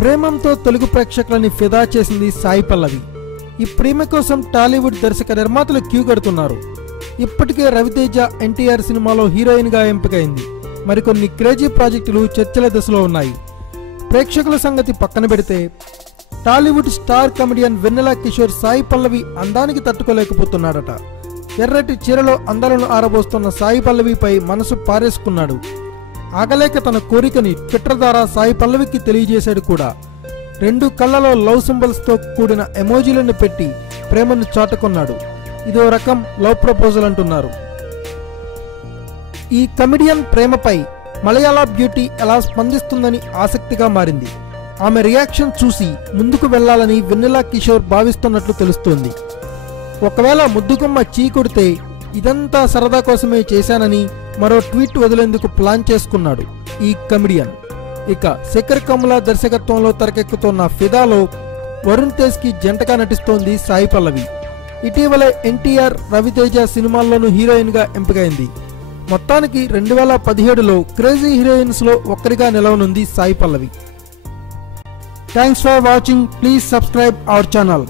ప్రేమంతో తెలుగు ప్రేక్షకులని ఫిదా చేసింది సాయి పల్లవి. ఈ ప్రేమ కోసం టాలీవుడ్ దర్శక నిర్మాతలు క్యూ కడుతున్నారు. ఇప్పటికే రవితేజ ఎన్టీఆర్ సినిమాలో హీరోయిన్గా ఎంపికైంది. మరికొన్ని క్రేజీ ప్రాజెక్టులు చర్చల దశలో ఉన్నాయి. ప్రేక్షకుల సంగతి పక్కన పెడితే టాలీవుడ్ స్టార్ కమెడియన్ వెన్నెల కిషోర్ సాయి పల్లవి అందానికి తట్టుకోలేకపోతున్నాడట. ఎర్రటి చీరలో అందాలను ఆరబోస్తున్న సాయి పల్లవిపై మనసు పారేసుకున్నాడు. ఆగలేక తన కోరికని ట్విట్టర్ ద్వారా సాయి పల్లవికి తెలియజేశాడు కూడా. 2 కళ్ళలో లవ్ సింబల్స్తో కూడిన ఎమోజీలను పెట్టి ప్రేమను చాటుకున్నాడు. ఇదో రకం లవ్ ప్రపోజల్ అంటున్నారు. ఈ కమెడియన్ ప్రేమపై మలయాళ బ్యూటీ ఎలా స్పందిస్తుందని ఆసక్తిగా మారింది. ఆమె రియాక్షన్ చూసి ముందుకు వెళ్లాలని వెన్నెల కిషోర్ భావిస్తున్నట్లు తెలుస్తోంది. ఒకవేళ ముద్దుగుమ్మ చీ కొడితే ఇదంతా సరదా కోసమే చేశానని మరో ట్వీట్ వదిలేందుకు ప్లాన్ చేసుకున్నాడు ఈ కమెడియన్. ఇక శేఖర్ కమ్ముల దర్శకత్వంలో తెరకెక్కుతున్న ఫిదాలో వరుణ్ తేజ్ కి జంటగా నటిస్తోంది సాయి పల్లవి. ఇటీవలే ఎన్టీఆర్, రవితేజ సినిమాల్లోనూ హీరోయిన్ గా ఎంపికైంది. మొత్తానికి 2017లో క్రేజీ హీరోయిన్స్ లో ఒక్కరిగా నిలవనుంది Sai Pallavi. Thanks for watching. Please subscribe our channel.